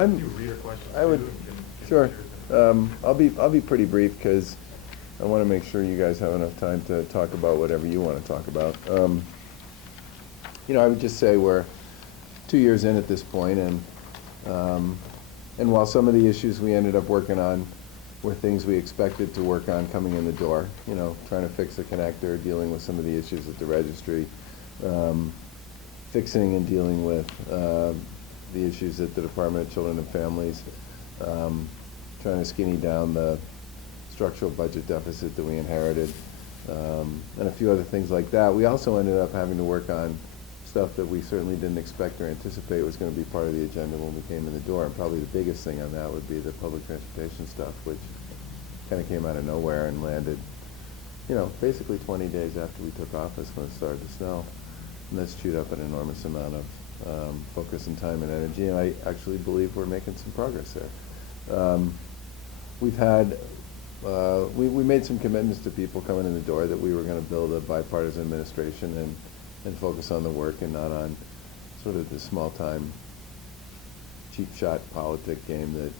I'm, You read a question. I would, too, and can sure. share I'll be pretty brief because I want to make sure you guys have enough time to talk about whatever you want to talk about. I would just say we're 2 years in at this point, and while some of the issues we ended up working on were things we expected to work on coming in the door, trying to fix the connector, dealing with some of the issues at the registry, fixing and dealing with the issues at the Department of Children and Families, trying to skinny down the structural budget deficit that we inherited, and a few other things like that. We also ended up having to work on stuff that we certainly didn't expect or anticipate was going to be part of the agenda when we came in the door. And probably the biggest thing on that would be the public transportation stuff, which kind of came out of nowhere and landed, basically 20 days after we took office when it started to snow. And that's chewed up an enormous amount of focus and time and energy, and I actually believe we're making some progress there. We've had, we made some commitments to people coming in the door that we were going to build a bipartisan administration and focus on the work and not on sort of the small-time, cheap-shot politic game that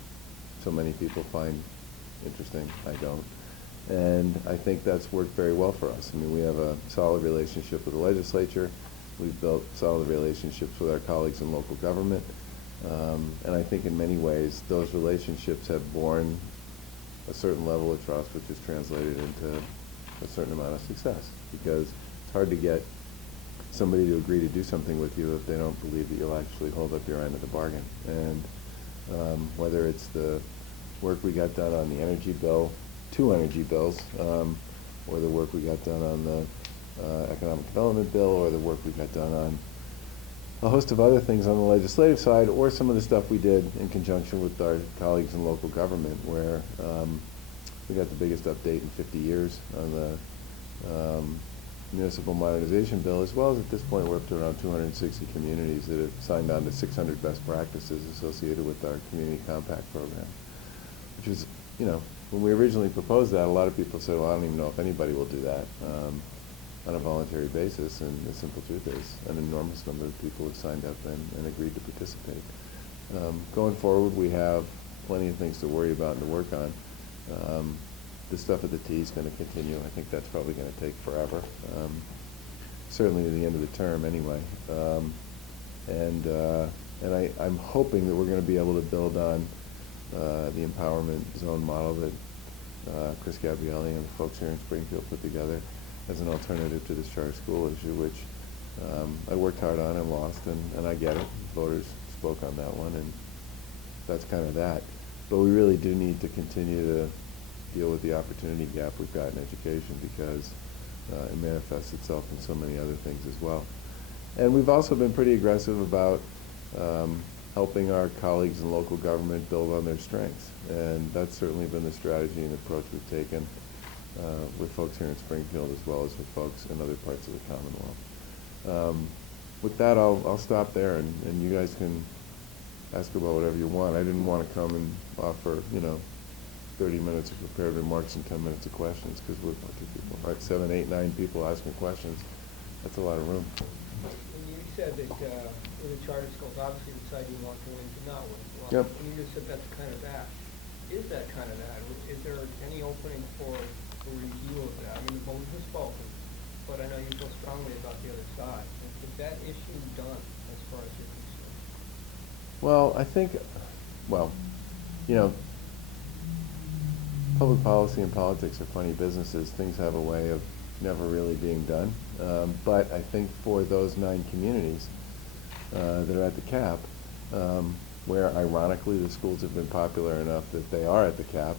so many people find interesting. I don't. And I think that's worked very well for us. I mean, we have a solid relationship with the legislature. We've built solid relationships with our colleagues in local government. And I think in many ways, those relationships have borne a certain level of trust, which is translated into a certain amount of success. Because it's hard to get somebody to agree to do something with you if they don't believe that you'll actually hold up your end of the bargain. And whether it's the work we got done on the energy bill, 2 energy bills, or the work we got done on the economic development bill, or the work we got done on a host of other things on the legislative side, or some of the stuff we did in conjunction with our colleagues in local government, where we got the biggest update in 50 years on the municipal modernization bill, as well as at this point we're up to around 260 communities that have signed on to 600 best practices associated with our community compact program, which is, when we originally proposed that, a lot of people said, well, I don't even know if anybody will do that on a voluntary basis, and the simple truth is an enormous number of people have signed up and agreed to participate. Going forward, we have plenty of things to worry about and to work on. The stuff at the T is going to continue. I think that's probably going to take forever, certainly to the end of the term anyway. And I'm hoping that we're going to be able to build on the empowerment zone model that Chris Gabrielli and the folks here in Springfield put together as an alternative to this charter school issue, which I worked hard on and lost, and I get it. Voters spoke on that one, and that's kind of that. But we really do need to continue to deal with the opportunity gap we've got in education, because it manifests itself in so many other things as well. And we've also been pretty aggressive about helping our colleagues in local government build on their strengths. And that's certainly been the strategy and approach we've taken with folks here in Springfield, as well as with folks in other parts of the Commonwealth. With that, I'll stop there, and you guys can ask about whatever you want. I didn't want to come and offer, 30 minutes of prepared remarks and 10 minutes of questions, because we're a bunch of people, right? 7, 8, 9 people asking questions. That's a lot of room. You said that in the charter schools, obviously decide you want to win to not win. Well, Yep. And you just said that's kind of that. Is that kind of that? Is there any opening for a review of that? I mean, the voters have spoken, but I know you feel strongly about the other side. Is that issue done as far as you're concerned? Well, I think, public policy and politics are funny businesses. Things have a way of never really being done. But I think for those 9 communities that are at the cap, where ironically the schools have been popular enough that they are at the cap,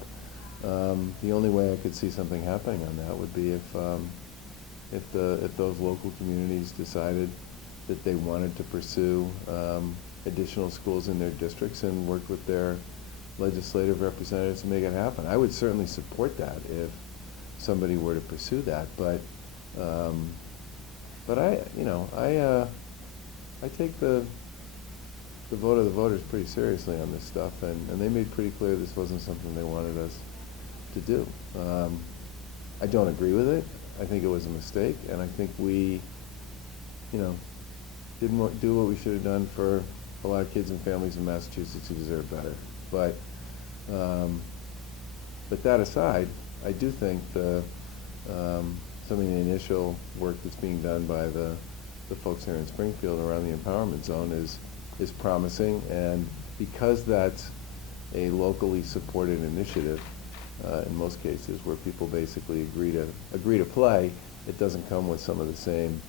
the only way I could see something happening on that would be if those local communities decided that they wanted to pursue additional schools in their districts and work with their legislative representatives to make it happen. I would certainly support that if somebody were to pursue that, but I take the vote of the voters pretty seriously on this stuff, and they made pretty clear this wasn't something they wanted us to do. I don't agree with it. I think it was a mistake, and I think we, didn't do what we should have done for a lot of kids and families in Massachusetts who deserve better. But that aside, I do think some of the initial work that's being done by the folks here in Springfield around the empowerment zone is promising, and because that's a locally supported initiative, in most cases where people basically agree to play, it doesn't come with some of the same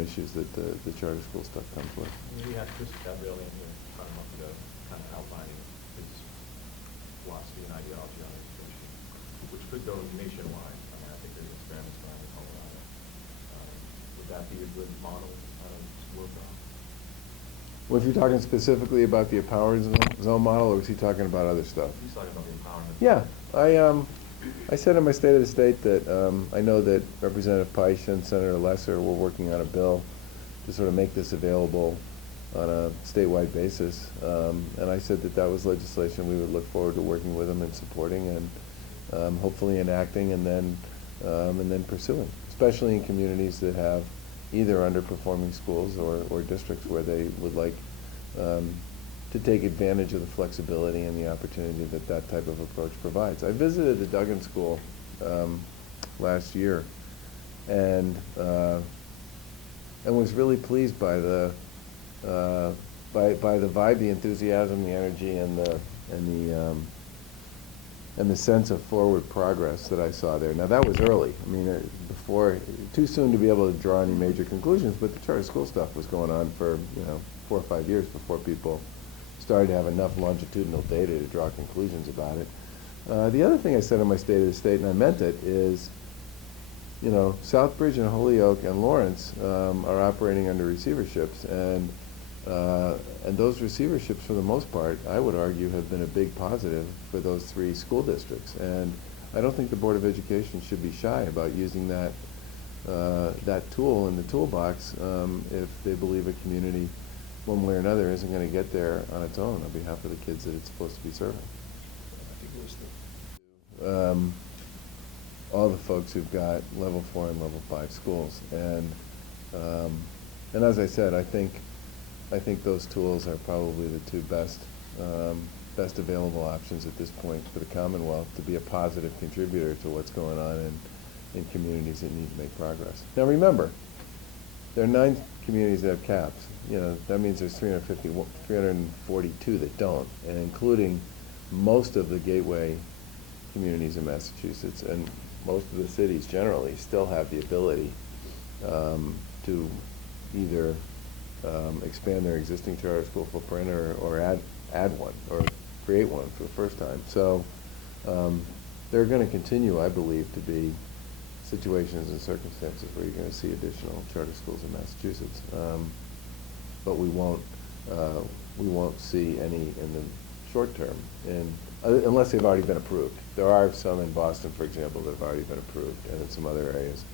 issues that the charter school stuff comes with. We had Chris Gabrielli in here about a month ago, kind of outlining his philosophy and ideology on education, which could go nationwide. I mean, I think there's experiments going on in Colorado. Would that be a good model to work on? Well, if you're talking specifically about the empowerment zone model, or was he talking about other stuff? He's talking about the empowerment. Yeah, I said in my State of the State that I know that Representative Peisch and Senator Lesser were working on a bill to sort of make this available on a statewide basis, and I said that was legislation we would look forward to working with them and supporting, and hopefully enacting, and then pursuing, especially in communities that have either underperforming schools or districts where they would like to take advantage of the flexibility and the opportunity that type of approach provides. I visited the Duggan School last year, and was really pleased by the vibe, the enthusiasm, the energy, and the sense of forward progress that I saw there. Now that was early. I mean, too soon to be able to draw any major conclusions, but the charter school stuff was going on for 4 or 5 years before people started to have enough longitudinal data to draw conclusions about it. The other thing I said in my State of the State, and I meant it, is Southbridge and Holyoke and Lawrence are operating under receiverships, and those receiverships, for the most part, I would argue, have been a big positive for those 3 school districts. And I don't think the Board of Education should be shy about using that tool in the toolbox if they believe a community, one way or another, isn't going to get there on its own on behalf of the kids that it's supposed to be serving. I think it was all the folks who've got level 4 and level 5 schools, and as I said, I think those tools are probably the 2 best available options at this point for the Commonwealth to be a positive contributor to what's going on in communities that need to make progress. Now remember, there are 9 communities that have caps. That means there's 342 that don't, and including most of the gateway communities in Massachusetts, and most of the cities generally still have the ability to either expand their existing charter school footprint or add one or create one for the first time. So there are going to continue, I believe, to be situations and circumstances where you're going to see additional charter schools in Massachusetts, but we won't see any in the short term, unless they've already been approved. There are some in Boston, for example, that have already been approved, and in some other areas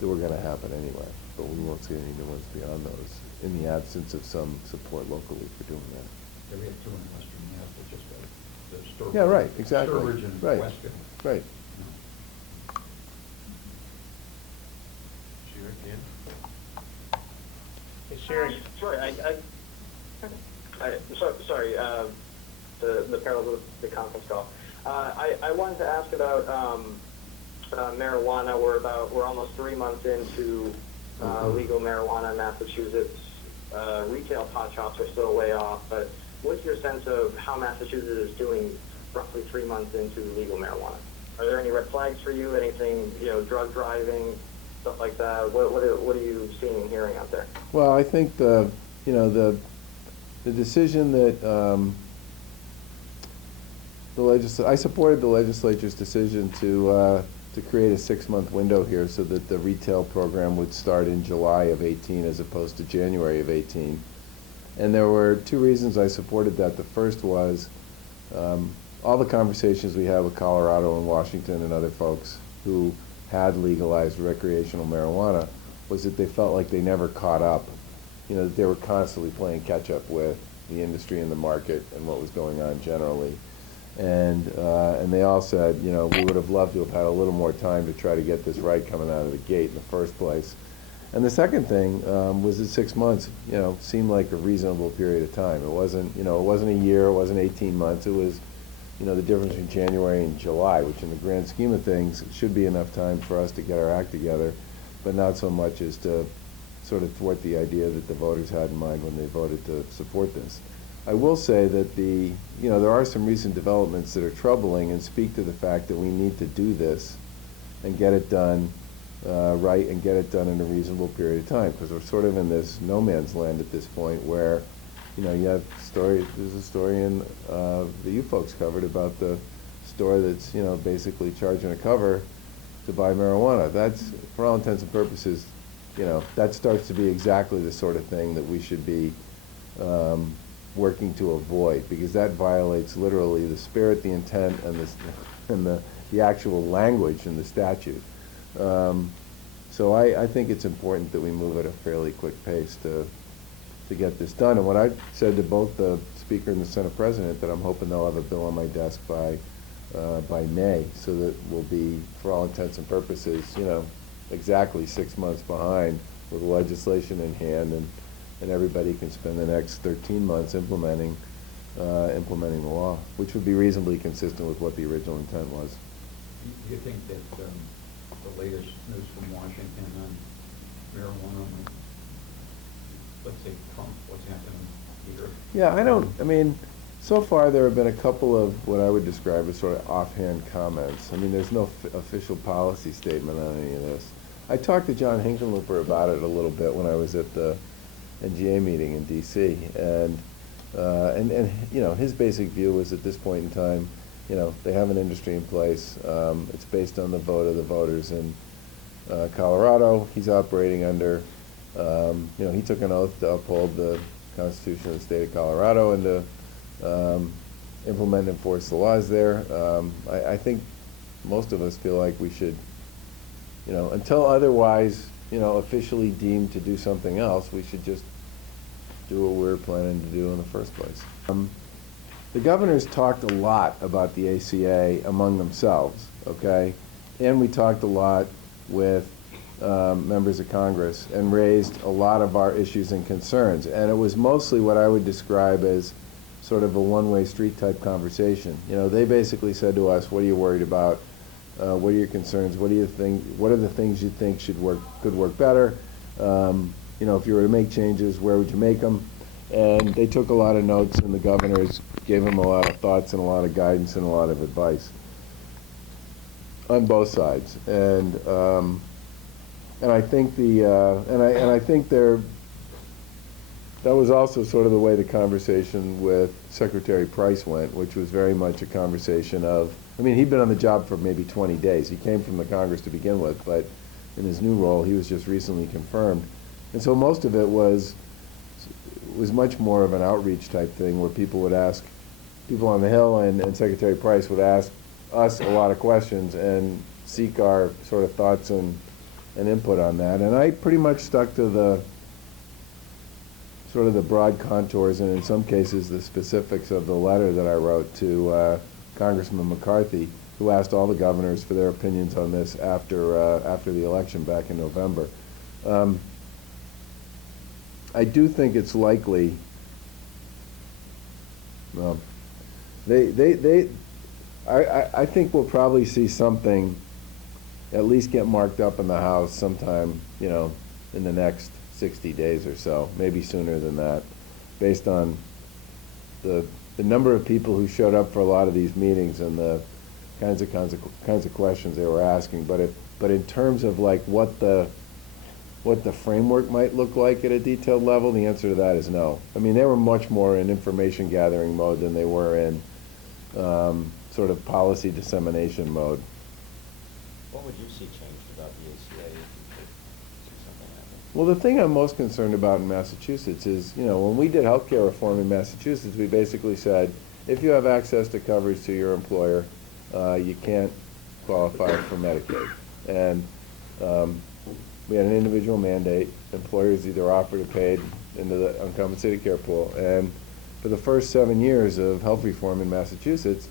that were going to happen anyway, but we won't see any new ones beyond those in the absence of some support locally for doing that. Yeah, we have 2 in Western Mass, but just the Sturbridge. Yeah, right, exactly. Sturbridge and Right. Weston. Right. Hey, Sherry. Sorry, sorry, the parallel of the conference call. I wanted to ask about marijuana. We're almost 3 months into legal marijuana in Massachusetts. Retail pot shops are still way off, but what's your sense of how Massachusetts is doing roughly 3 months into legal marijuana? Are there any red flags for you? Anything, drug driving, stuff like that? What are you seeing and hearing out there? Well, I think the decision that I supported the legislature's decision to create a 6-month window here so that the retail program would start in July of 18 as opposed to January of 18. And there were 2 reasons I supported that. The first was all the conversations we had with Colorado and Washington and other folks who had legalized recreational marijuana was that they felt like they never caught up. That they were constantly playing catch up with the industry and the market and what was going on generally. And they all said, we would have loved to have had a little more time to try to get this right coming out of the gate in the first place. And the second thing was that 6 months, seemed like a reasonable period of time. It wasn't, it wasn't a year, it wasn't 18 months. It was, the difference between January and July, which in the grand scheme of things should be enough time for us to get our act together, but not so much as to sort of thwart the idea that the voters had in mind when they voted to support this. I will say that there are some recent developments that are troubling and speak to the fact that we need to do this and get it done right and get it done in a reasonable period of time, because we're sort of in this no man's land at this point where, you have there's a story in that you folks covered about the store that's, basically charging a cover to buy marijuana. That's, for all intents and purposes, that starts to be exactly the sort of thing that we should be working to avoid, because that violates literally the spirit, the intent, and the actual language in the statute. So I think it's important that we move at a fairly quick pace to get this done. And what I said to both the Speaker and the Senate President, that I'm hoping they'll have a bill on my desk by May, so that we'll be, for all intents and purposes, exactly 6 months behind with legislation in hand, and everybody can spend the next 13 months implementing the law, which would be reasonably consistent with what the original intent was. Do you think that the latest news from Washington on marijuana, let's say Trump, what's happening here? Yeah, so far there have been a couple of what I would describe as sort of offhand comments. There's no official policy statement on any of this. I talked to John Hinkenlooper about it a little bit when I was at the NGA meeting in D.C., and his basic view was at this point in time, they have an industry in place. It's based on the vote of the voters in Colorado. He's operating under, he took an oath to uphold the Constitution of the state of Colorado and to implement and enforce the laws there. I think most of us feel like we should, until otherwise, officially deemed to do something else, we should just do what we're planning to do in the first place. The governors talked a lot about the ACA among themselves, okay? And we talked a lot with members of Congress and raised a lot of our issues and concerns. And it was mostly what I would describe as sort of a one-way street type conversation. They basically said to us, what are you worried about? What are your concerns? What are the things you think could work better? If you were to make changes, where would you make them? And they took a lot of notes, and the governors gave them a lot of thoughts and a lot of guidance and a lot of advice on both sides. And I think I think that was also sort of the way the conversation with Secretary Price went, which was very much a conversation of, he'd been on the job for maybe 20 days. He came from the Congress to begin with, but in his new role, he was just recently confirmed. And so most of it was much more of an outreach type thing, where people would ask, people on the Hill and Secretary Price would ask us a lot of questions and seek our sort of thoughts and input on that. And I pretty much stuck to the sort of the broad contours, and in some cases the specifics of the letter that I wrote to Congressman McCarthy, who asked all the governors for their opinions on this after the election back in November. I do think it's likely. I think we'll probably see something at least get marked up in the House sometime, in the next 60 days or so, maybe sooner than that, based on the number of people who showed up for a lot of these meetings and the kinds of questions they were asking. But in terms of like what the framework might look like at a detailed level, the answer to that is no. They were much more in information gathering mode than they were in sort of policy dissemination mode. What would you see changed about the ACA if you could see something happen? Well, the thing I'm most concerned about in Massachusetts is, when we did healthcare reform in Massachusetts, we basically said, if you have access to coverage to your employer, you can't qualify for Medicaid. And we had an individual mandate. Employers either offered or paid into the uncompensated care pool. And for the first 7 years of health reform in Massachusetts,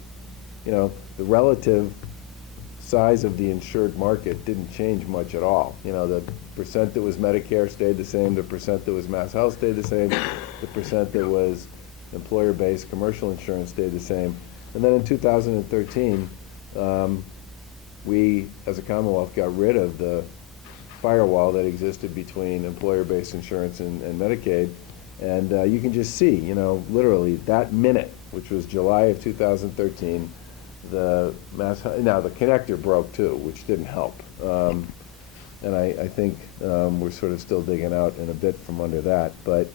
the relative size of the insured market didn't change much at all. The percent that was Medicare stayed the same, the percent that was Mass Health stayed the same, the percent that was employer-based commercial insurance stayed the same. And then in 2013, we, as a Commonwealth, got rid of the firewall that existed between employer-based insurance and Medicaid. And you can just see, literally that minute, which was July of 2013, now the connector broke too, which didn't help. And I think we're sort of still digging out in a bit from under that. But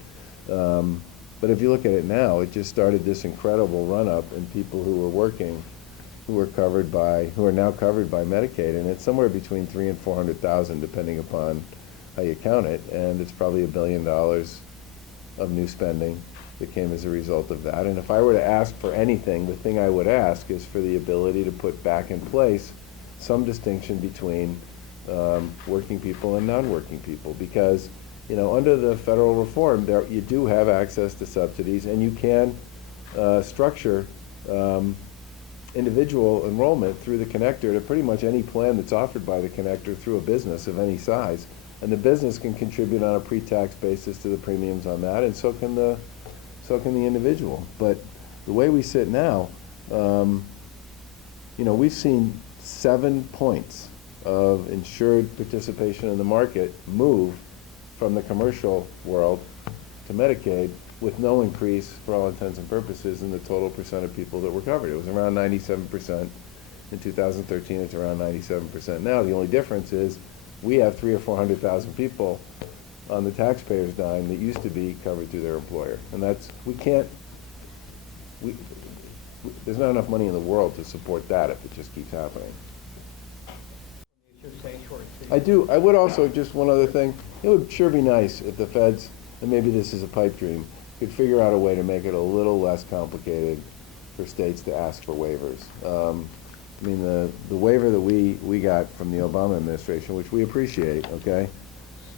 if you look at it now, it just started this incredible run-up in people who were working, who are now covered by Medicaid, and it's somewhere between 300,000 and 400,000, depending upon how you count it. And it's probably $1 billion of new spending that came as a result of that. And if I were to ask for anything, the thing I would ask is for the ability to put back in place some distinction between working people and non-working people, because under the federal reform, you do have access to subsidies, and you can structure individual enrollment through the connector to pretty much any plan that's offered by the connector through a business of any size. And the business can contribute on a pre-tax basis to the premiums on that, and so can the individual. But the way we sit now, we've seen 7 points of insured participation in the market move from the commercial world to Medicaid with no increase, for all intents and purposes, in the total percent of people that were covered. It was around 97% in 2013. It's around 97% now. The only difference is we have 300,000 or 400,000 people on the taxpayer's dime that used to be covered through their employer, and there's not enough money in the world to support that if it just keeps happening. I would also, just one other thing, it would sure be nice if the feds, and maybe this is a pipe dream, could figure out a way to make it a little less complicated for states to ask for waivers. The waiver that we got from the Obama administration, which we appreciate, okay,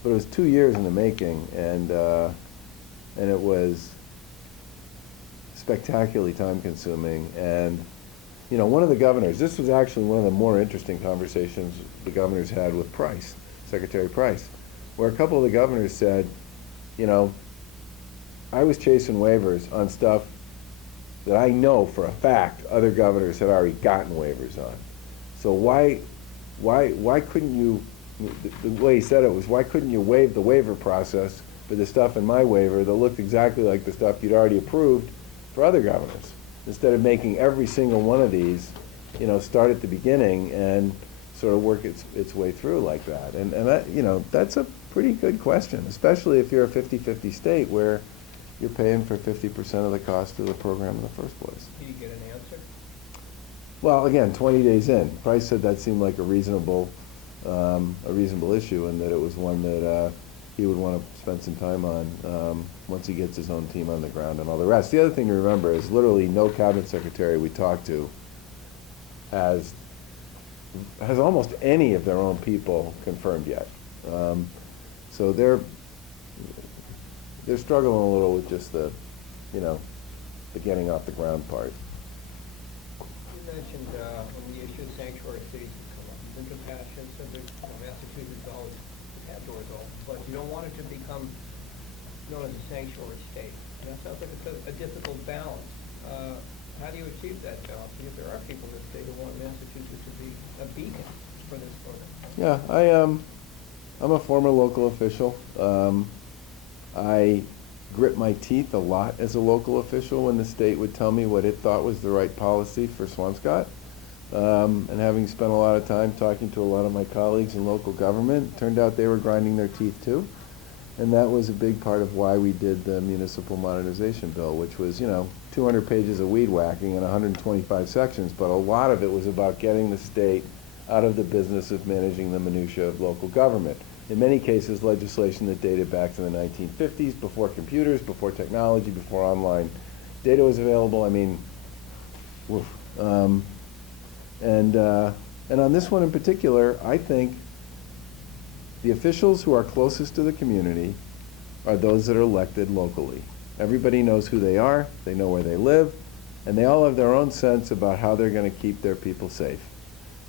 but it was 2 years in the making, and it was spectacularly time-consuming. And one of the governors, this was actually one of the more interesting conversations the governors had with Price, Secretary Price, where a couple of the governors said, I was chasing waivers on stuff that I know for a fact other governors had already gotten waivers on. So why couldn't you, the way he said it was, why couldn't you waive the waiver process for the stuff in my waiver that looked exactly like the stuff you'd already approved for other governors, instead of making every single one of these, start at the beginning and sort of work its way through like that. And that, that's a pretty good question, especially if you're a 50-50 state where you're paying for 50% of the cost of the program in the first place. Did you get an answer? Well, again, 20 days in, Price said that seemed like a reasonable issue, and that it was one that he would want to spend some time on once he gets his own team on the ground and all the rest. The other thing to remember is literally no cabinet secretary we talked to has almost any of their own people confirmed yet. So they're struggling a little with just the getting off the ground part. You mentioned when the issue of sanctuary cities has come up. You've been compassionate, said that Massachusetts always had doors open, but you don't want it to become known as a sanctuary state. And that sounds like it's a difficult balance. How do you achieve that balance? Because there are people in the state who want Massachusetts to be a beacon for this program. Yeah, I'm a former local official. I grit my teeth a lot as a local official when the state would tell me what it thought was the right policy for Swampscott. And having spent a lot of time talking to a lot of my colleagues in local government, it turned out they were grinding their teeth too. And that was a big part of why we did the municipal modernization bill, which was, 200 pages of weed whacking and 125 sections, but a lot of it was about getting the state out of the business of managing the minutia of local government. In many cases, legislation that dated back to the 1950s, before computers, before technology, before online data was available. I mean, woof. And on this one in particular, I think the officials who are closest to the community are those that are elected locally. Everybody knows who they are, they know where they live, and they all have their own sense about how they're going to keep their people safe.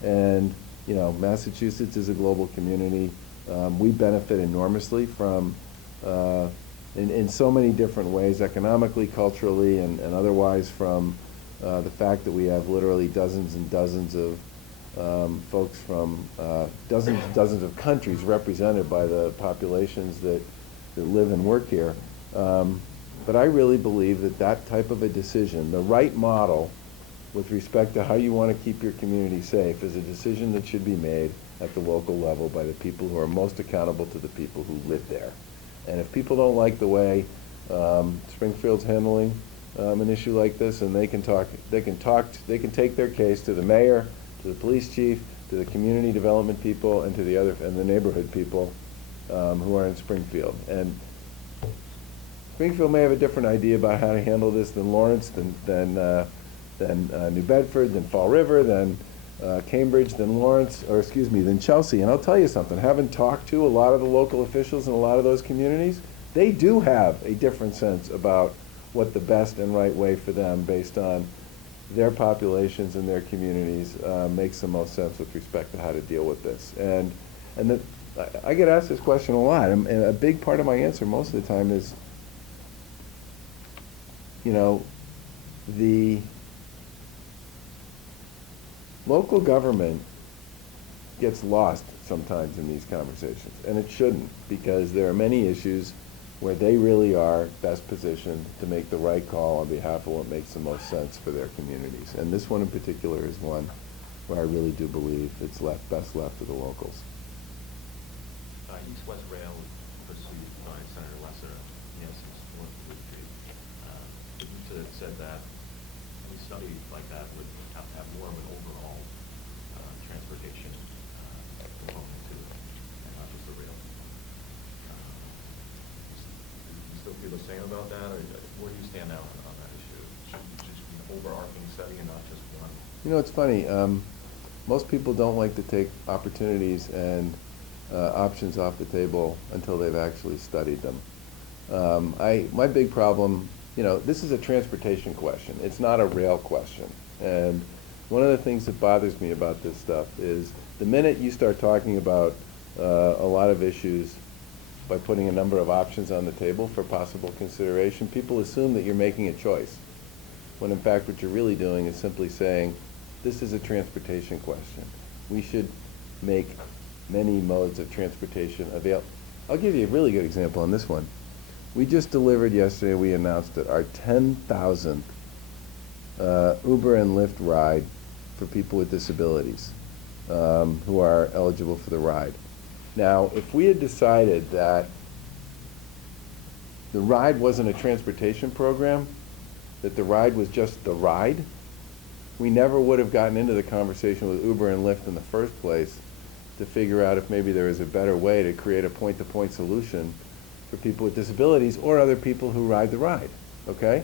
And, Massachusetts is a global community. We benefit enormously from, in so many different ways, economically, culturally, and otherwise, from the fact that we have literally dozens and dozens of folks from dozens and dozens of countries represented by the populations that live and work here. But I really believe that that type of a decision, the right model with respect to how you want to keep your community safe, is a decision that should be made at the local level by the people who are most accountable to the people who live there. And if people don't like the way Springfield's handling an issue like this, and they can take their case to the mayor, to the police chief, to the community development people, and to the neighborhood people who are in Springfield. And Springfield may have a different idea about how to handle this than Lawrence, than New Bedford, than Fall River, than Cambridge, than Chelsea. And I'll tell you something, having talked to a lot of the local officials in a lot of those communities, they do have a different sense about what the best and right way for them, based on their populations and their communities, makes the most sense with respect to how to deal with this. And I get asked this question a lot, and a big part of my answer most of the time is, the local government gets lost sometimes in these conversations, and it shouldn't, because there are many issues where they really are best positioned to make the right call on behalf of what makes the most sense for their communities. And this one in particular is one where I really do believe it's best left to the locals. East-West Rail was pursued by Senator Lesser, since north of Wood Street. You said that a study like that would have to have more of an overall transportation component to it, and not just the rail. You still feel the same about that, or where do you stand now on that issue? Should it just be an overarching study and not just one? It's funny. Most people don't like to take opportunities and options off the table until they've actually studied them. My big problem, this is a transportation question. It's not a rail question. And one of the things that bothers me about this stuff is the minute you start talking about a lot of issues by putting a number of options on the table for possible consideration, people assume that you're making a choice, when in fact what you're really doing is simply saying, this is a transportation question. We should make many modes of transportation available. I'll give you a really good example on this one. We just delivered yesterday, we announced that our 10,000th Uber and Lyft ride for people with disabilities who are eligible for the ride. Now, if we had decided that the ride wasn't a transportation program, that the ride was just the ride, we never would have gotten into the conversation with Uber and Lyft in the first place to figure out if maybe there is a better way to create a point-to-point solution for people with disabilities or other people who ride the ride, okay?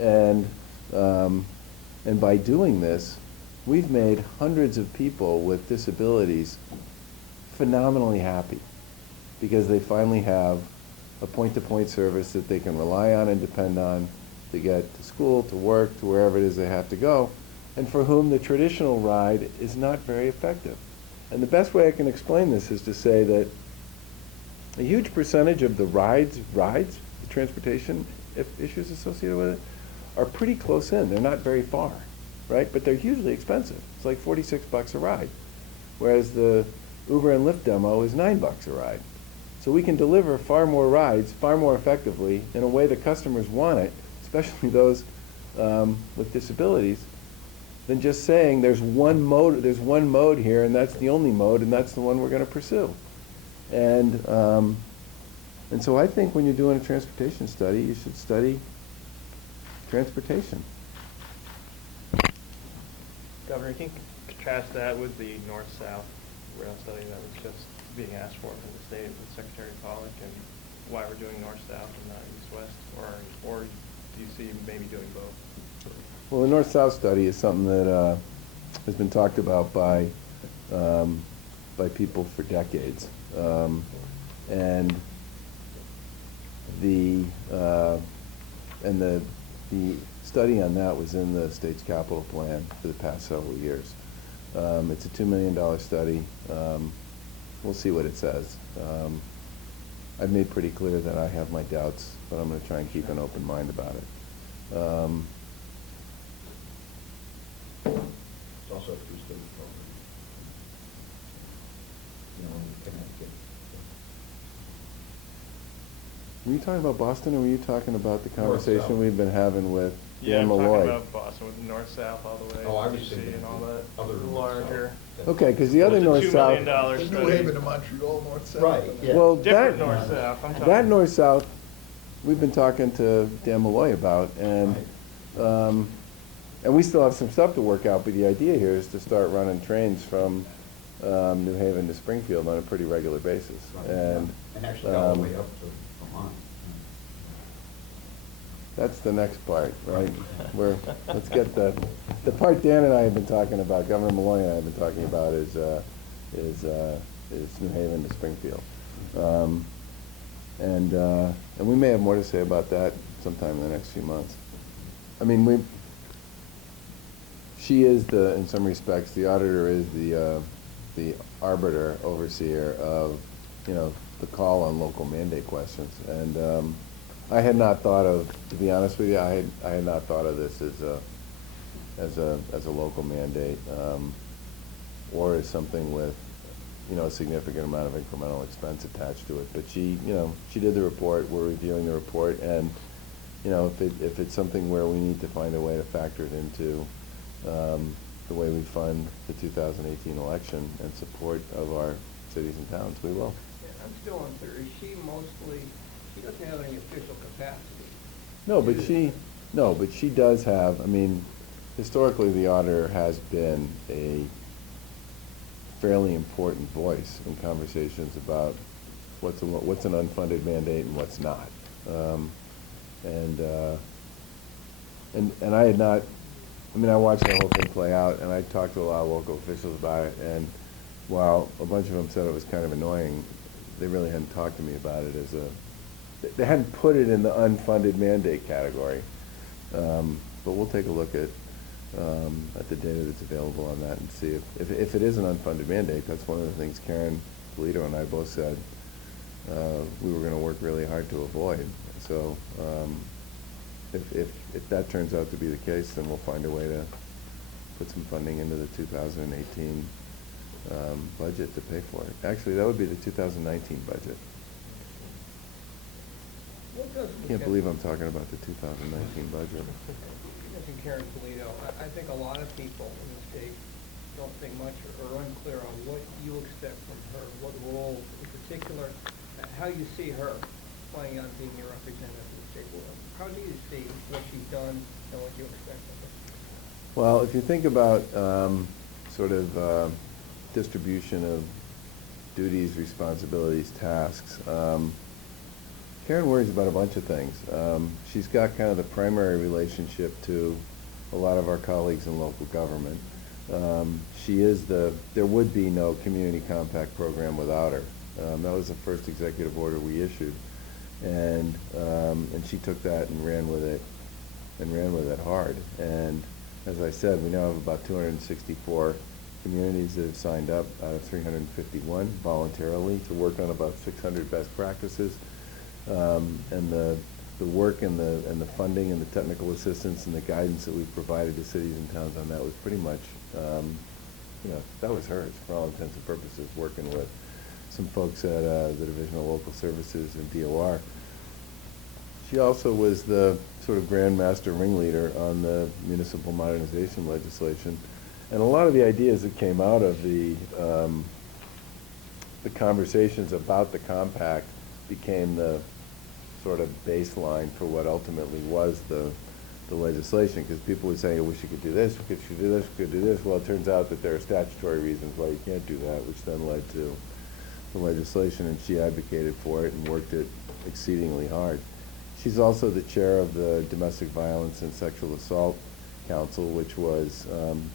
And by doing this, we've made hundreds of people with disabilities phenomenally happy, because they finally have a point-to-point service that they can rely on and depend on to get to school, to work, to wherever it is they have to go, and for whom the traditional ride is not very effective. And the best way I can explain this is to say that a huge percentage of the rides, the transportation issues associated with it, are pretty close in. They're not very far, right? But they're hugely expensive. It's like $46 a ride, whereas the Uber and Lyft demo is $9 a ride. So we can deliver far more rides, far more effectively, in a way that customers want it, especially those with disabilities, than just saying there's one mode here, and that's the only mode, and that's the one we're going to pursue. And so I think when you're doing a transportation study, you should study transportation. Governor, can you contrast that with the north-south rail study that was just being asked for from the state with Secretary Pollack, and why we're doing north-south and not east-west, or do you see maybe doing both? Well, the north-south study is something that has been talked about by people for decades, and the study on that was in the state's capital plan for the past several years. It's a $2 million study. we'll see what it says. I've made pretty clear that I have my doubts, but I'm going to try and keep an open mind about it. It's also a two-state program. You know, in Connecticut. Were you talking about Boston, or were you talking about the North-south. conversation we've been having with Yeah, Dan I'm Malloy? talking about Boston with north-south all the way. Oh, I was DC thinking and all the that other larger. north-south. Okay, because the other Well, it's a $2 million north-south, The study. New Haven to Montreal, north-south. Right, yeah. well, Different that, north-south, I'm talking. that north-south, we've been talking to Dan Malloy about, and, and we still have some stuff to work out, but the idea here is to start running trains from New Haven to Springfield on a pretty regular basis. Right. And actually all the way up to Vermont. that's the next part, right? Let's get the part Dan and I have been talking about, Governor Malloy and I have been talking about is New Haven to Springfield. And we may have more to say about that sometime in the next few months. I mean, she is in some respects, the auditor is the arbiter, overseer of, the call on local mandate questions. And I had not thought of, to be honest with you, I had not thought of this as a local mandate, or as something with, a significant amount of incremental expense attached to it. But she did the report. We're reviewing the report, and if it's something where we need to find a way to factor it into the way we fund the 2018 election and support of our cities and towns, we will. Yeah, I'm still unclear. Is she mostly, she doesn't have any official capacity? No, but she does have, I mean, historically the auditor has been a fairly important voice in conversations about what's an unfunded mandate and what's not. And I had not, I mean, I watched the whole thing play out, and I talked to a lot of local officials about it, and while a bunch of them said it was kind of annoying, they really hadn't talked to me about it they hadn't put it in the unfunded mandate category. But we'll take a look at the data that's available on that and see if it is an unfunded mandate. That's one of the things Karen Polito and I both said we were going to work really hard to avoid. So if that turns out to be the case, then we'll find a way to put some funding into the 2018 budget to pay for it. Actually, that would be the 2019 budget. Can't believe I'm talking about the 2019 budget. Listen, Karen Polito, I think a lot of people in the state don't think much or are unclear on what you expect from her, what role in particular, how you see her playing on being your representative in the state board. How do you see what she's done and what you expect of her? Well, if you think about sort of distribution of duties, responsibilities, tasks, Karen worries about a bunch of things. She's got kind of the primary relationship to a lot of our colleagues in local government. She is there would be no community compact program without her. That was the first executive order we issued. And she took that and ran with it hard. And as I said, we now have about 264 communities that have signed up out of 351 voluntarily to work on about 600 best practices. And the work and the funding and the technical assistance and the guidance that we've provided to cities and towns on that was pretty much, that was hers for all intents and purposes, working with some folks at the Division of Local Services and DOR. She also was the sort of grandmaster ringleader on the municipal modernization legislation. And a lot of the ideas that came out of the conversations about the compact became the sort of baseline for what ultimately was the legislation, because people would say, I wish you could do this, we could do this, we could do this. Well, it turns out that there are statutory reasons why you can't do that, which then led to the legislation, and she advocated for it and worked it exceedingly hard. She's also the chair of the Domestic Violence and Sexual Assault Council, which was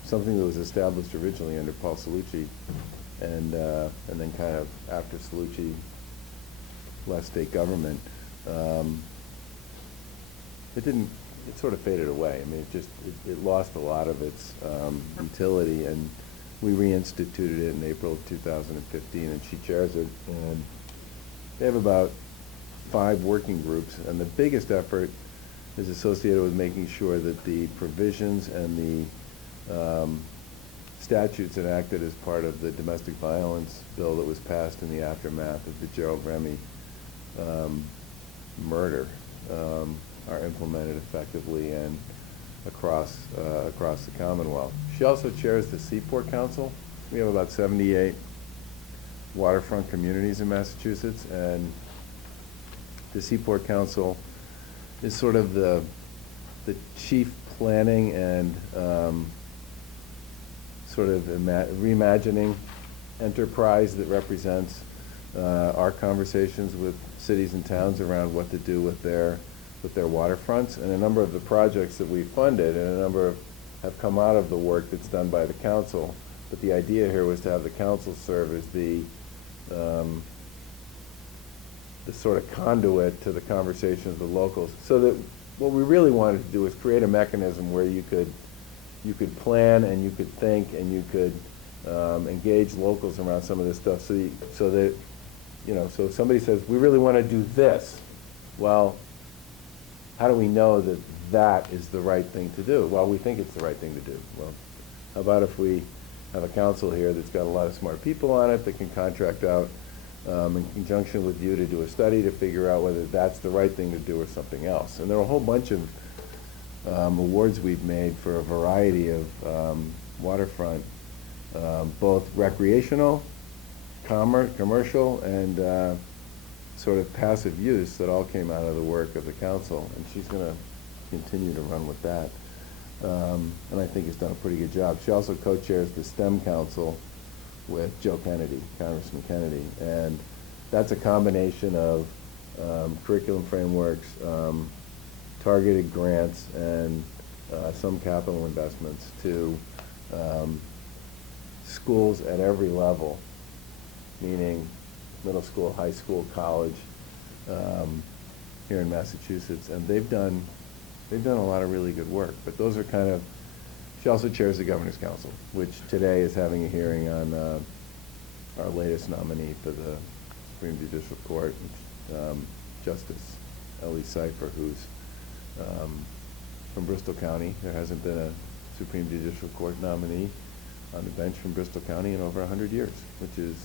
something that was established originally under Paul Cellucci, and then kind of after Cellucci left state government, it sort of faded away. I mean, it lost a lot of its utility, and we reinstituted it in April of 2015, and she chairs it. And they have about 5 working groups, and the biggest effort is associated with making sure that the provisions and the statutes enacted as part of the domestic violence bill that was passed in the aftermath of the Gerald Remy murder are implemented effectively and across the Commonwealth. She also chairs the Seaport Council. We have about 78 waterfront communities in Massachusetts, and the Seaport Council is sort of the chief planning and sort of reimagining enterprise that represents our conversations with cities and towns around what to do with their waterfronts. And a number of the projects that we funded, and a number have come out of the work that's done by the council. But the idea here was to have the council serve as the sort of conduit to the conversation of the locals. So that what we really wanted to do was create a mechanism where you could plan and you could think and you could engage locals around some of this stuff. So that so if somebody says, we really want to do this, well, how do we know that that is the right thing to do? Well, we think it's the right thing to do. Well, how about if we have a council here that's got a lot of smart people on it that can contract out in conjunction with you to do a study to figure out whether that's the right thing to do or something else. And there are a whole bunch of awards we've made for a variety of waterfront, both recreational, commercial, and sort of passive use that all came out of the work of the council. And she's going to continue to run with that. And I think has done a pretty good job. She also co-chairs the STEM Council with Joe Kennedy, Congressman Kennedy. And that's a combination of curriculum frameworks, targeted grants, and some capital investments to schools at every level, meaning middle school, high school, college, here in Massachusetts. And they've done a lot of really good work. But those are kind of, she also chairs the Governor's Council, which today is having a hearing on our latest nominee for the Supreme Judicial Court, Justice Ellie Cipher, who's from Bristol County. There hasn't been a Supreme Judicial Court nominee on the bench from Bristol County in over 100 years, which is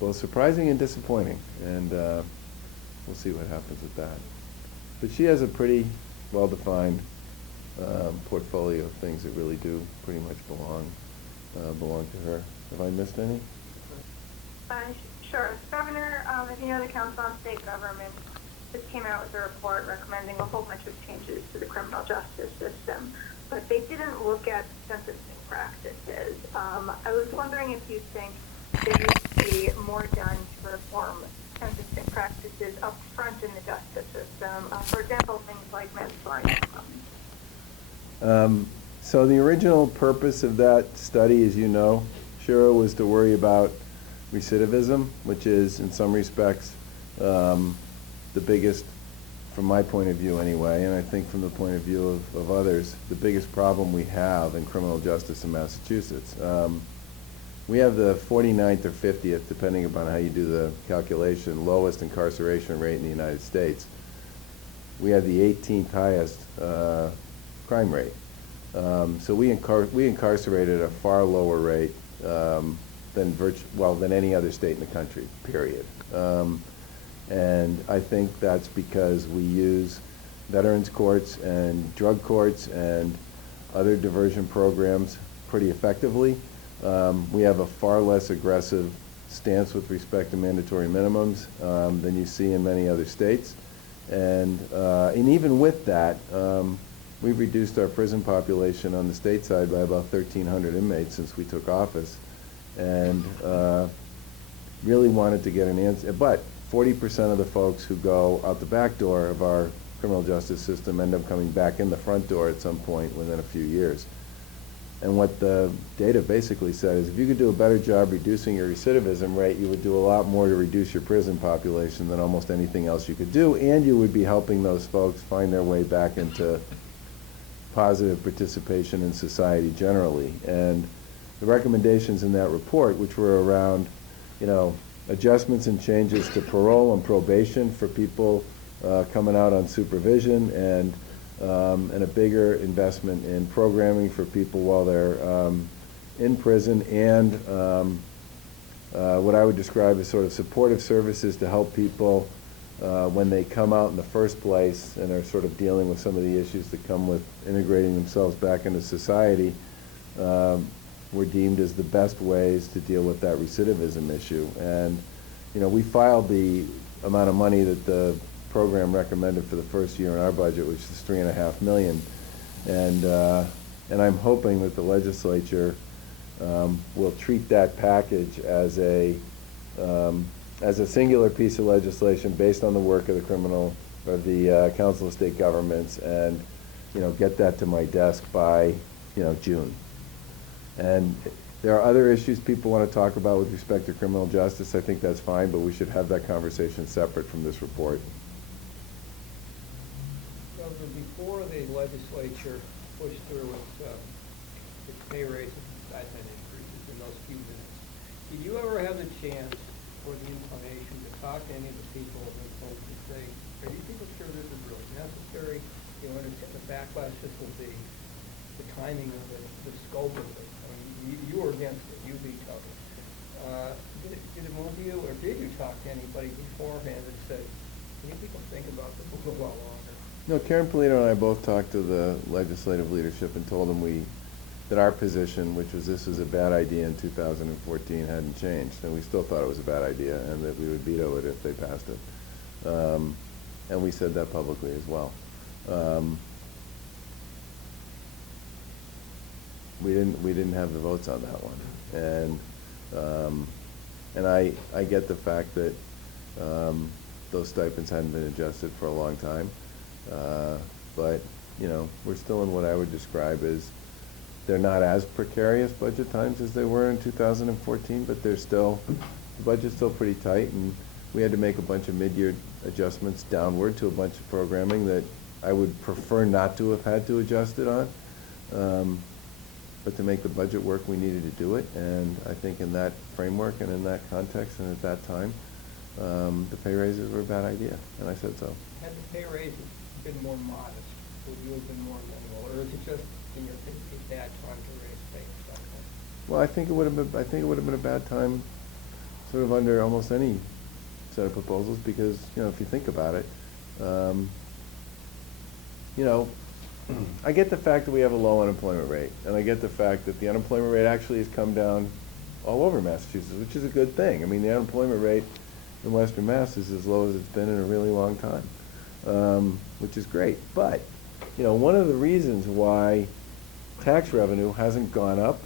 both surprising and disappointing. And we'll see what happens with that. But she has a pretty well-defined portfolio of things that really do pretty much belong to her. Have I missed any? Sure. Governor, as you know, the Council on State Government just came out with a report recommending a whole bunch of changes to the criminal justice system, but they didn't look at sentencing practices. I was wondering if you think there needs to be more done to reform sentencing practices up front in the justice system. For example, things like manslaughter. So the original purpose of that study, as you know, Shira, was to worry about recidivism, which is, in some respects, the biggest, from my point of view anyway, and I think from the point of view of others, the biggest problem we have in criminal justice in Massachusetts. We have the 49th or 50th, depending upon how you do the calculation, lowest incarceration rate in the United States. We have the 18th highest crime rate. So we incarcerated at a far lower rate than any other state in the country, period. And I think that's because we use veterans courts and drug courts and other diversion programs pretty effectively. We have a far less aggressive stance with respect to mandatory minimums than you see in many other states. And even with that, we've reduced our prison population on the state side by about 1,300 inmates since we took office, and really wanted to get an answer. But 40% of the folks who go out the back door of our criminal justice system end up coming back in the front door at some point within a few years. And what the data basically said is if you could do a better job reducing your recidivism rate, you would do a lot more to reduce your prison population than almost anything else you could do, and you would be helping those folks find their way back into positive participation in society generally. And the recommendations in that report, which were around, adjustments and changes to parole and probation for people coming out on supervision, and a bigger investment in programming for people while they're in prison, and what I would describe as sort of supportive services to help people when they come out in the first place and are sort of dealing with some of the issues that come with integrating themselves back into society, were deemed as the best ways to deal with that recidivism issue. And we filed the amount of money that the program recommended for the first year in our budget, which is $3.5 million. And I'm hoping that the legislature will treat that package as a singular piece of legislation based on the work of the Council of State Governments, and get that to my desk by June. And there are other issues people want to talk about with respect to criminal justice. I think that's fine, but we should have that conversation separate from this report. So before the legislature pushed through its pay raises and stipend increases in those few minutes, did you ever have the chance or the inclination to talk to any of the people and folks and say, are you people sure this is really necessary? And the backlash just will be the timing of it, the scope of it. I mean, you were against it, you vetoed it. Did it move you, or did you talk to anybody beforehand and said, can you people think about this a little while longer? No, Karen Polito and I both talked to the legislative leadership and told them that our position, which was this was a bad idea in 2014, hadn't changed, and we still thought it was a bad idea, and that we would veto it if they passed it. And we said that publicly as well. We didn't have the votes on that one, and I get the fact that those stipends hadn't been adjusted for a long time, but we're still in what I would describe as, they're not as precarious budget times as they were in 2014, but the budget's still pretty tight, and we had to make a bunch of mid-year adjustments downward to a bunch of programming that I would prefer not to have had to adjust it on. But to make the budget work, we needed to do it, and I think in that framework and in that context and at that time, the pay raises were a bad idea, and I said so. Had the pay raises been more modest, would you have been more amenable, or is it just, in your opinion, a bad time to raise pay or something? Well, I think it would have been a bad time, sort of under almost any set of proposals, because if you think about it, I get the fact that we have a low unemployment rate, and I get the fact that the unemployment rate actually has come down all over Massachusetts, which is a good thing. I mean, the unemployment rate in Western Mass is as low as it's been in a really long time, which is great. But, one of the reasons why tax revenue hasn't gone up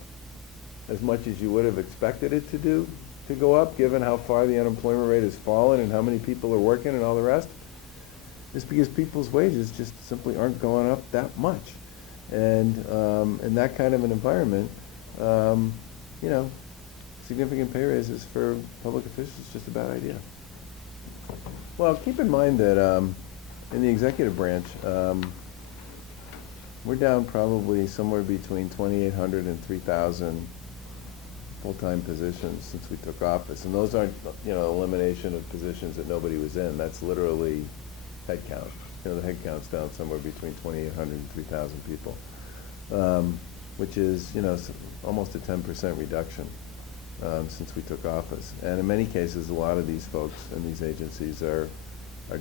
as much as you would have expected it to go up, given how far the unemployment rate has fallen and how many people are working and all the rest, is because people's wages just simply aren't going up that much. And in that kind of an environment, significant pay raises for public officials is just a bad idea. Well, keep in mind that in the executive branch, we're down probably somewhere between 2,800 and 3,000 full-time positions since we took office. And those aren't, elimination of positions that nobody was in. That's literally headcount. The headcount's down somewhere between 2,800 and 3,000 people, which is, almost a 10% reduction since we took office. And in many cases, a lot of these folks and these agencies are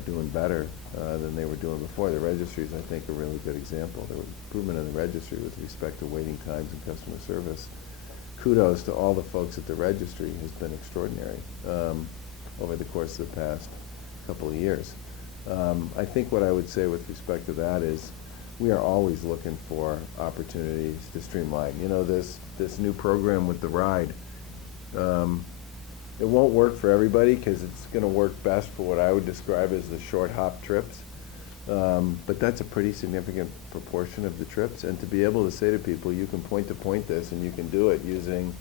doing better than they were doing before. The registries, I think, are a really good example. There was improvement in the registry with respect to waiting times and customer service. Kudos to all the folks at the registry has been extraordinary over the course of the past couple of years. I think what I would say with respect to that is we are always looking for opportunities to streamline. This new program with the ride, it won't work for everybody because it's going to work best for what I would describe as the short hop trips. But that's a pretty significant proportion of the trips. And to be able to say to people, you can point-to-point this and you can do it using,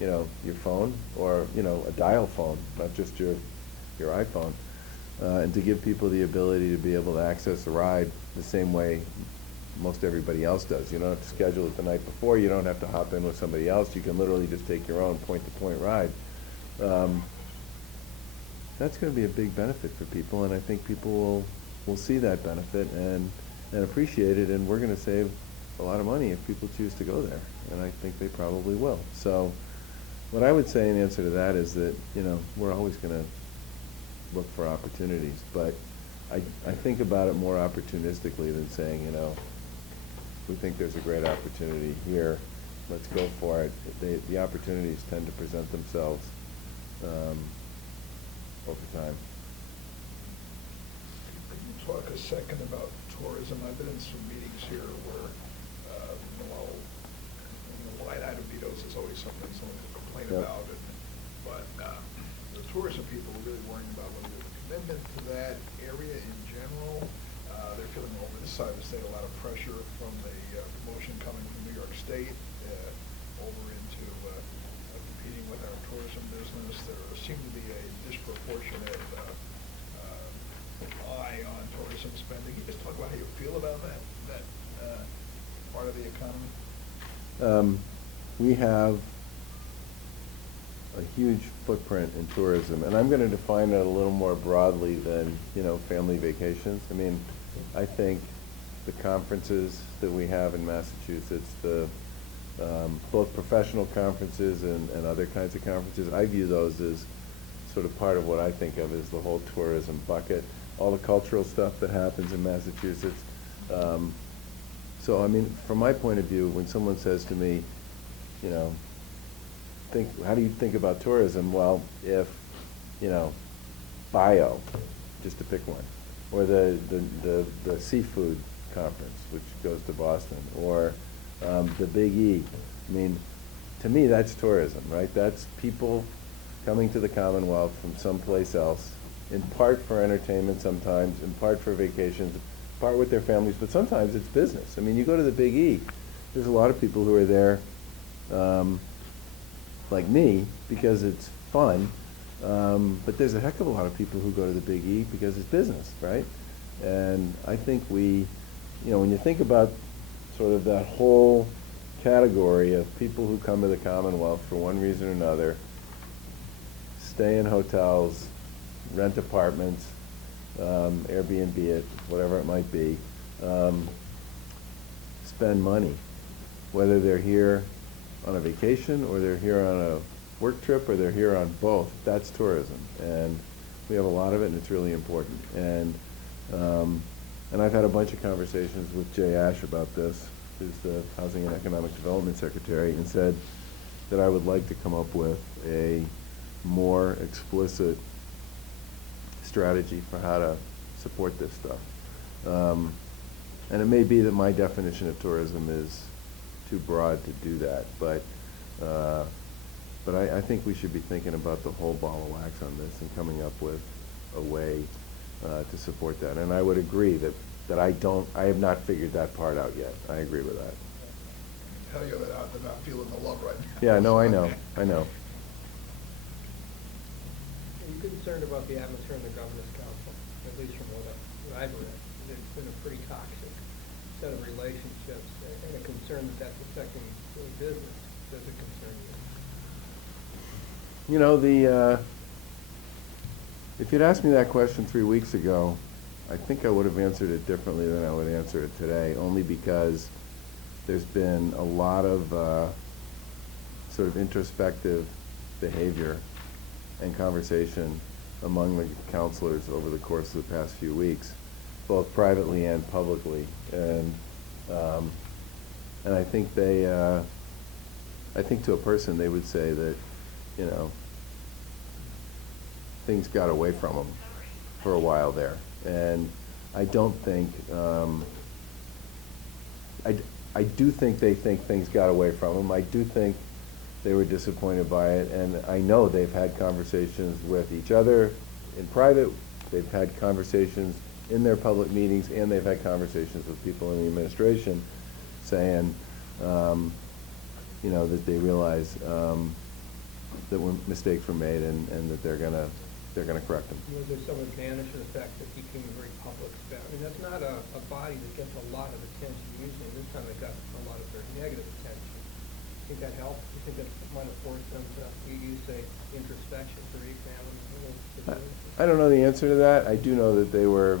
your phone or, a dial phone, not just your iPhone. And to give people the ability to be able to access the ride the same way most everybody else does. You don't have to schedule it the night before. You don't have to hop in with somebody else. You can literally just take your own point-to-point ride. That's going to be a big benefit for people, and I think people will see that benefit and appreciate it, and we're going to save a lot of money if people choose to go there, and I think they probably will. So what I would say in answer to that is that, you know, we're always going to look for opportunities, but I think about it more opportunistically than saying, you know, we think there's a great opportunity here, let's go for it. The opportunities tend to present themselves over time. Could you talk a second about tourism? I've been in some meetings here where, well, the line item vetoes is always something someone can complain Yep. about, but the tourism people are really worrying about whether there's a commitment to that area in general. They're feeling over this side of the state a lot of pressure from the promotion coming from New York State over into competing with our tourism business. There seemed to be a disproportionate eye on tourism spending. Can you just talk about how you feel about that part of the economy? We have a huge footprint in tourism, and I'm going to define it a little more broadly than, you know, family vacations. I mean, I think the conferences that we have in Massachusetts, the both professional conferences and other kinds of conferences, I view those as sort of part of what I think of as the whole tourism bucket. All the cultural stuff that happens in Massachusetts. So, I mean, from my point of view, when someone says to me, you know, how do you think about tourism? Well, if, you know, bio, just to pick one, or the seafood conference, which goes to Boston, or the Big E. I mean, to me, that's tourism, right? That's people coming to the Commonwealth from someplace else, in part for entertainment sometimes, in part for vacations, part with their families, but sometimes it's business. I mean, you go to the Big E, there's a lot of people who are there, like me, because it's fun, but there's a heck of a lot of people who go to the Big E because it's business, right? And I think we, you know, when you think about sort of that whole category of people who come to the Commonwealth for one reason or another, stay in hotels, rent apartments, Airbnb it, whatever it might be, spend money, whether they're here on a vacation or they're here on a work trip or they're here on both. That's tourism, and we have a lot of it, and it's really important. And I've had a bunch of conversations with Jay Ash about this, who's the Housing and Economic Development Secretary, and said that I would like to come up with a more explicit strategy for how to support this stuff. And it may be that my definition of tourism is too broad to do that, but I think we should be thinking about the whole ball of wax on this and coming up with a way to support that. And I would agree that I have not figured that part out yet. I agree with that. Tell you that they're not feeling the love right now. Yeah, no, I know. Are you concerned about the atmosphere in the Governor's Council? At least from what I've read, there's been a pretty toxic set of relationships, and a concern that that's affecting the business. Does it concern you? You know, if you'd asked me that question 3 weeks ago, I think I would have answered it differently than I would answer it today, only because there's been a lot of sort of introspective behavior and conversation among the counselors over the course of the past few weeks, both privately and publicly. And I think I think to a person they would say that, you know, things got away from them for a while there. And I don't think, I do think they think things got away from them. I do think they were disappointed by it, and I know they've had conversations with each other in private, they've had conversations in their public meetings, and they've had conversations with people in the administration saying, you know, that they realize that mistakes were made and that they're gonna correct them. Was there some advantage to the fact that he became very public about mean, that's not a body that gets a lot of attention usually. This time it got a lot of very negative attention. You think that helped? You think that might have forced them to, you say, introspection, to re-examine the whole situation? I don't know the answer to that. I do know that they were,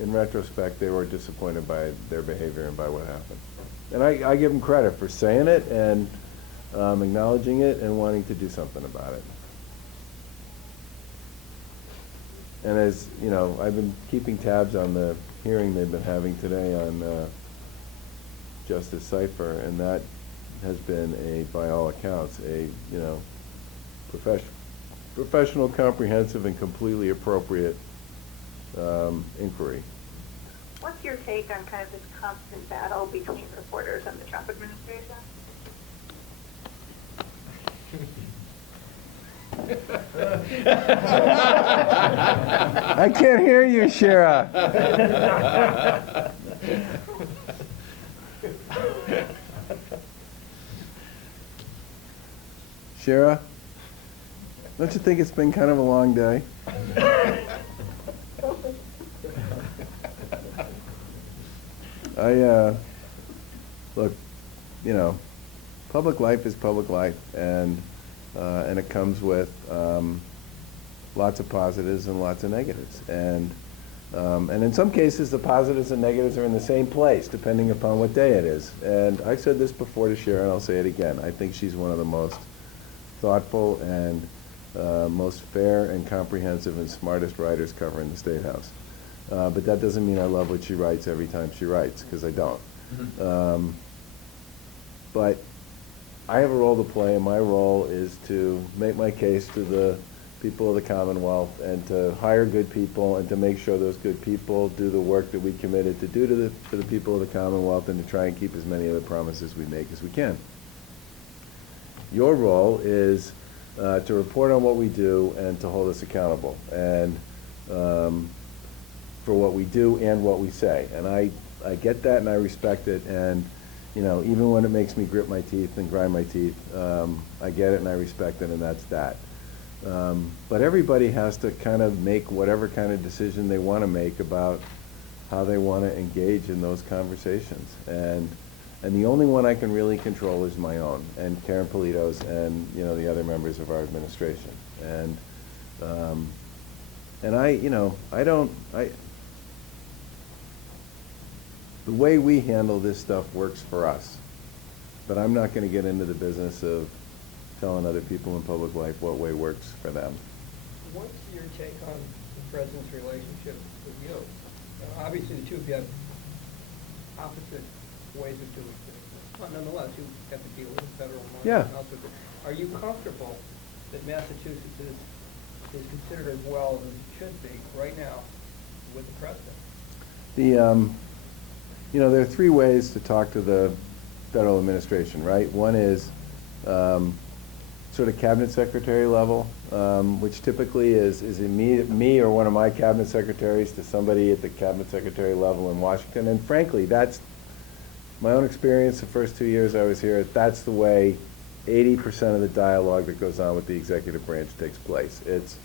in retrospect, they were disappointed by their behavior and by what happened. And I give them credit for saying it and acknowledging it and wanting to do something about it. And as you know, I've been keeping tabs on the hearing they've been having today on Justice Cipher, and that has been by all accounts, a professional, comprehensive, and completely appropriate inquiry. What's your take on kind of this constant battle between reporters and the Trump administration? I can't hear you, Shara. Shara, don't you think it's been kind of a long day? Look, public life is public life, and it comes with lots of positives and lots of negatives. And in some cases, the positives and negatives are in the same place, depending upon what day it is. And I've said this before to Sharon, I'll say it again. I think she's one of the most thoughtful and most fair and comprehensive and smartest writers covering the State House. But that doesn't mean I love what she writes every time she writes, because I don't. But I have a role to play, and my role is to make my case to the people of the Commonwealth and to hire good people and to make sure those good people do the work that we committed to do for the people of the Commonwealth, and to try and keep as many of the promises we make as we can. Your role is to report on what we do and to hold us accountable, and for what we do and what we say. And I get that and I respect it, and even when it makes me grit my teeth and grind my teeth, I get it and I respect it, and that's that. But everybody has to kind of make whatever kind of decision they want to make about how they want to engage in those conversations. And the only one I can really control is my own, and Karen Polito's, and the other members of our administration. And the way we handle this stuff works for us, but I'm not going to get into the business of telling other people in public life what way works for them. What's your take on the president's relationship with you? Obviously, the two of you have opposite ways of doing things, but nonetheless, you have to deal with the federal money. Yeah. Are you comfortable that Massachusetts is considered as well as it should be right now with the president? There are three ways to talk to the federal administration, right? One is sort of cabinet secretary level, which typically is me or one of my cabinet secretaries to somebody at the cabinet secretary level in Washington. And frankly, that's my own experience the first 2 years I was here. That's the way 80% of the dialogue that goes on with the executive branch takes place. It's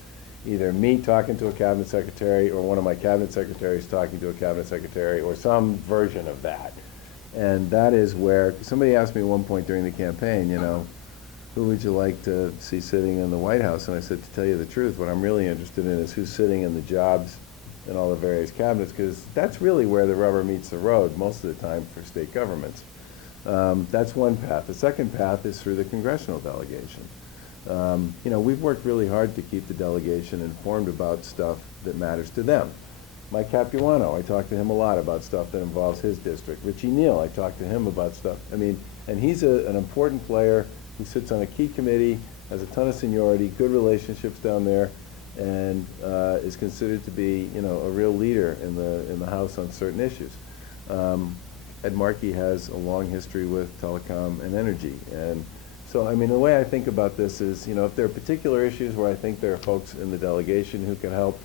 either me talking to a cabinet secretary or one of my cabinet secretaries talking to a cabinet secretary or some version of that. And that is where, somebody asked me at one point during the campaign, who would you like to see sitting in the White House? And I said, to tell you the truth, what I'm really interested in is who's sitting in the jobs in all the various cabinets, because that's really where the rubber meets the road most of the time for state governments. That's one path. The second path is through the congressional delegation. We've worked really hard to keep the delegation informed about stuff that matters to them. Mike Capuano, I talk to him a lot about stuff that involves his district. Richie Neal, I talk to him about stuff. And he's an important player who sits on a key committee, has a ton of seniority, good relationships down there, and is considered to be, a real leader in the House on certain issues. Ed Markey has a long history with telecom and energy, and so, the way I think about this is, if there are particular issues where I think there are folks in the delegation who can help,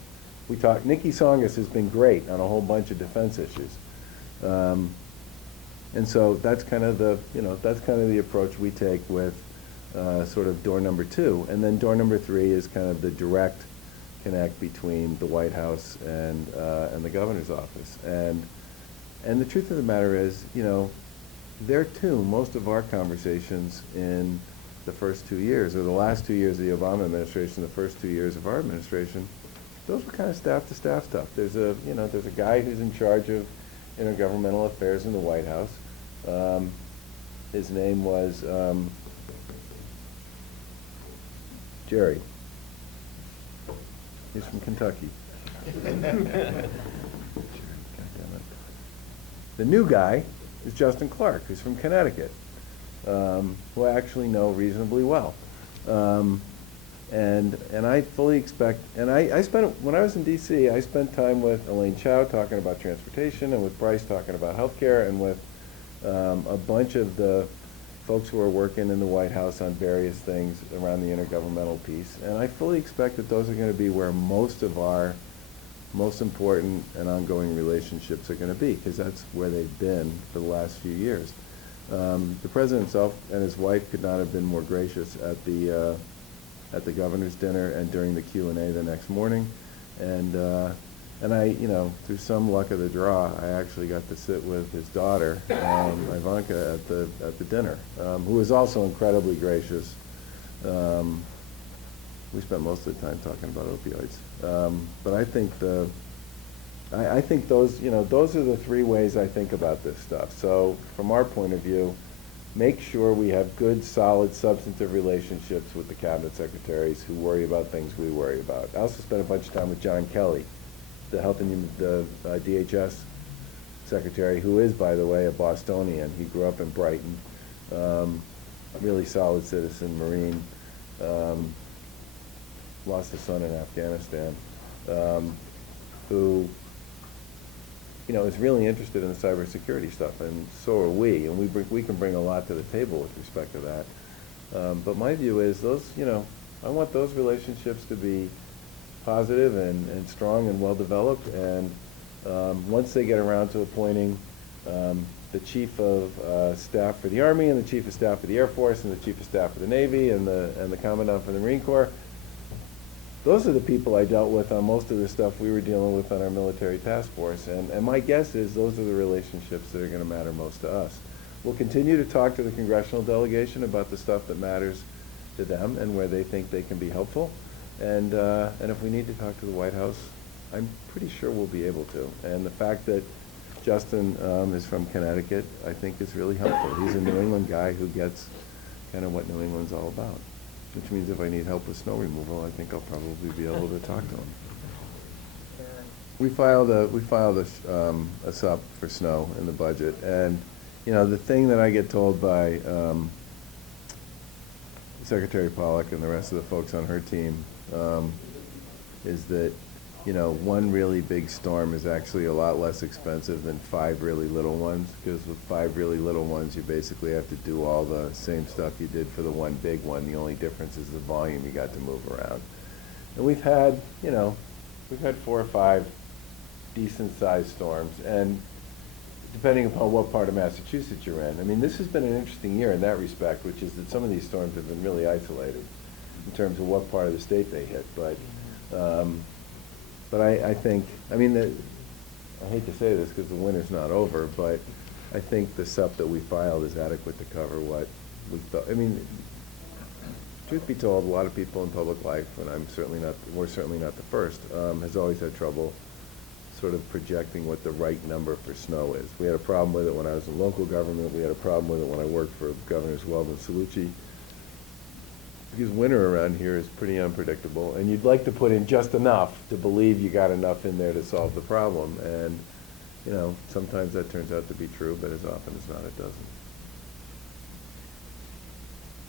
we talk. Nikki Songus has been great on a whole bunch of defense issues, and so that's kind of the approach we take with sort of door number two, and then door number three is kind of the direct connect between the White House and the governor's office. And the truth of the matter is, you know, there too, most of our conversations in the first 2 years, or the last 2 years of the Obama administration, the first 2 years of our administration, those were kind of staff-to-staff stuff. There's a guy who's in charge of intergovernmental affairs in the White House. His name was Jerry. He's from Kentucky. The new guy is Justin Clark, who's from Connecticut, who I actually know reasonably well. And I fully expect, and I spent, when I was in D.C., I spent time with Elaine Chao talking about transportation, and with Bryce talking about healthcare, and with a bunch of the folks who are working in the White House on various things around the intergovernmental piece. And I fully expect that those are going to be where most of our most important and ongoing relationships are going to be, because that's where they've been for the last few years. The president himself and his wife could not have been more gracious at the governor's dinner and during the Q&A the next morning. And I, you know, through some luck of the draw, I actually got to sit with his daughter, Ivanka, at the dinner, who was also incredibly gracious. We spent most of the time talking about opioids, but I think I think those, you know, those are the three ways I think about this stuff. So from our point of view, make sure we have good, solid, substantive relationships with the cabinet secretaries who worry about things we worry about. I also spent a bunch of time with John Kelly, the Health and the DHS secretary, who is, by the way, a Bostonian. He grew up in Brighton, really solid citizen, Marine, lost a son in Afghanistan, who, you know, is really interested in the cybersecurity stuff, and so are we, and we can bring a lot to the table with respect to that. But my view is those, you know, I want those relationships to be positive and strong and well developed, and once they get around to appointing the chief of staff for the Army, and the chief of staff for the Air Force, and the chief of staff for the Navy, and the commandant for the Marine Corps, those are the people I dealt with on most of the stuff we were dealing with on our military task force, and my guess is those are the relationships that are going to matter most to us. We'll continue to talk to the congressional delegation about the stuff that matters to them and where they think they can be helpful, and if we need to talk to the White House, I'm pretty sure we'll be able to. And the fact that Justin is from Connecticut, I think, is really helpful. He's a New England guy who gets kind of what New England's all about. Which means if I need help with snow removal, I think I'll probably be able to talk to him. We filed a SUP for snow in the budget, and you know, the thing that I get told by Secretary Pollack and the rest of the folks on her team is that, you know, one really big storm is actually a lot less expensive than 5 really little ones, because with 5 really little ones, you basically have to do all the same stuff you did for the one big one. The only difference is the volume you got to move around. And we've had, you know, 4 or 5 decent-sized storms, and depending upon what part of Massachusetts you're in. I mean, this has been an interesting year in that respect, which is that some of these storms have been really isolated in terms of what part of the state they hit. But I think, I mean, I hate to say this because the winter's not over, but I think the SUP that we filed is adequate to cover what we thought. I mean, truth be told, a lot of people in public life, and we're certainly not the first, has always had trouble sort of projecting what the right number for snow is. We had a problem with it when I was in local government. We had a problem with it when I worked for Governors Weld and Cellucci. Because winter around here is pretty unpredictable, and you'd like to put in just enough to believe you got enough in there to solve the problem. And, you know, sometimes that turns out to be true, but as often as not, it doesn't.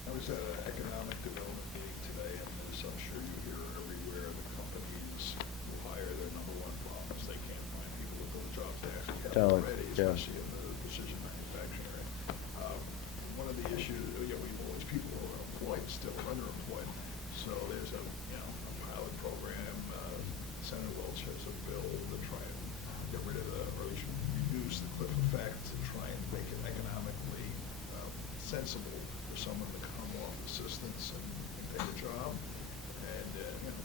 I was at an economic development meeting today, and as I'm sure you hear everywhere, the companies who hire, their number one problem is they can't find people to fill the jobs they actually have Talent, already, yeah. especially in the precision manufacturing area. One of the issues, you know, we've always people who are employed still are underemployed. So there's a pilot program. Senator Welch has a bill to try and get rid of or at least reduce the cliff effect to try and make it economically sensible for someone to come off assistance and take a job. And you know,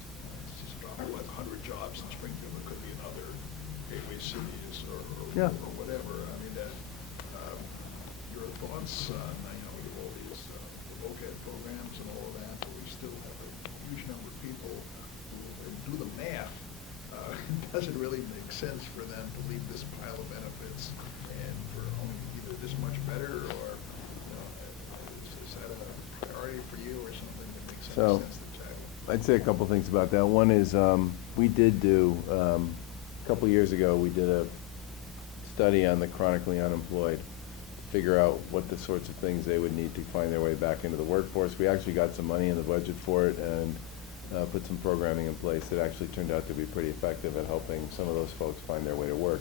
it's just a drop like 100 jobs in Springfield, it could be in other gateway cities or Yeah. or whatever. I mean, your thoughts on, we have all these vocab programs and all of that, but we still have a huge number of people who do the math. Does it really make sense for them to leave this pile of benefits and for only either this much better, or is that a priority for you, or something that makes sense So, to tackle? I'd say a couple things about that. One is, we did do, a couple years ago, we did a study on the chronically unemployed, to figure out what the sorts of things they would need to find their way back into the workforce. We actually got some money in the budget for it, and put some programming in place that actually turned out to be pretty effective at helping some of those folks find their way to work.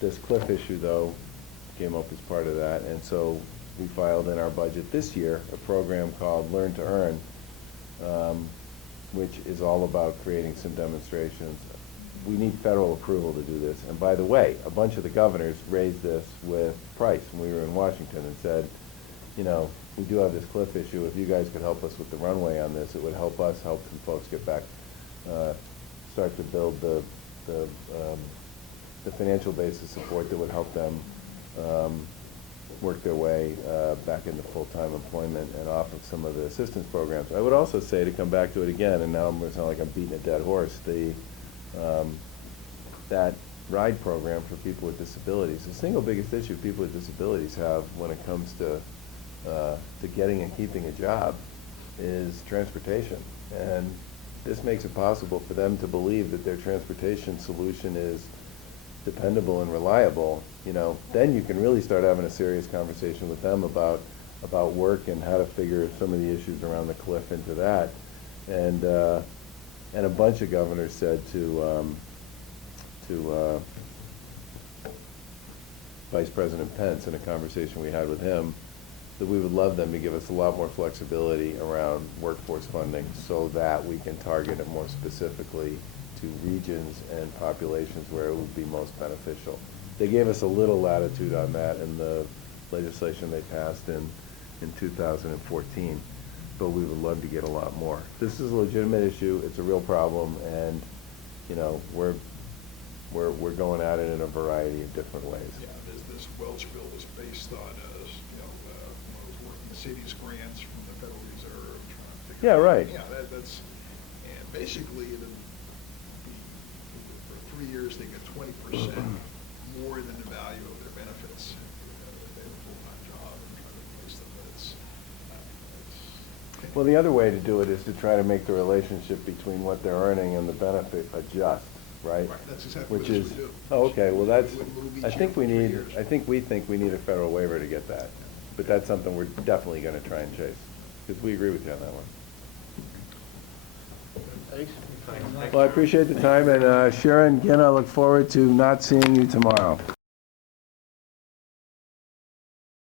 This cliff issue, though, came up as part of that, and so we filed in our budget this year a program called Learn to Earn, which is all about creating some demonstrations. We need federal approval to do this. And by the way, a bunch of the governors raised this with Price when we were in Washington and said, we do have this cliff issue. If you guys could help us with the runway on this, it would help us help some folks get back, start to build the financial base of support that would help them work their way back into full-time employment and off of some of the assistance programs. I would also say, to come back to it again, and now I'm going to sound like I'm beating a dead horse, that RIDE program for people with disabilities. The single biggest issue people with disabilities have when it comes to getting and keeping a job is transportation. And this makes it possible for them to believe that their transportation solution is dependable and reliable. Then you can really start having a serious conversation with them about work and how to figure some of the issues around the cliff into that. And a bunch of governors said to Vice President Pence in a conversation we had with him that we would love them to give us a lot more flexibility around workforce funding so that we can target it more specifically to regions and populations where it would be most beneficial. They gave us a little latitude on that in the legislation they passed in 2014, but we would love to get a lot more. This is a legitimate issue. It's a real problem, and we're going at it in a variety of different ways. Yeah, this Welch bill is based on, working cities grants from the Federal Reserve, trying to figure Yeah, out. right. Yeah, that's, and basically, it'll be, for 3 years, they get 20% more than the value of their benefits if they have a full-time job and try to replace them. But it's Well, the other way to do it is to try to make the relationship between what they're earning and the benefit adjust, right? Right, that's exactly Which what is, this would do. oh, okay, well, that's, It would move each I think we year for 3 need, years. we think we need a federal waiver to get that. But that's something we're definitely gonna try and chase, because we agree with you on that one. Thanks. Well, I appreciate the time, and Sharon, again, I look forward to not seeing you tomorrow.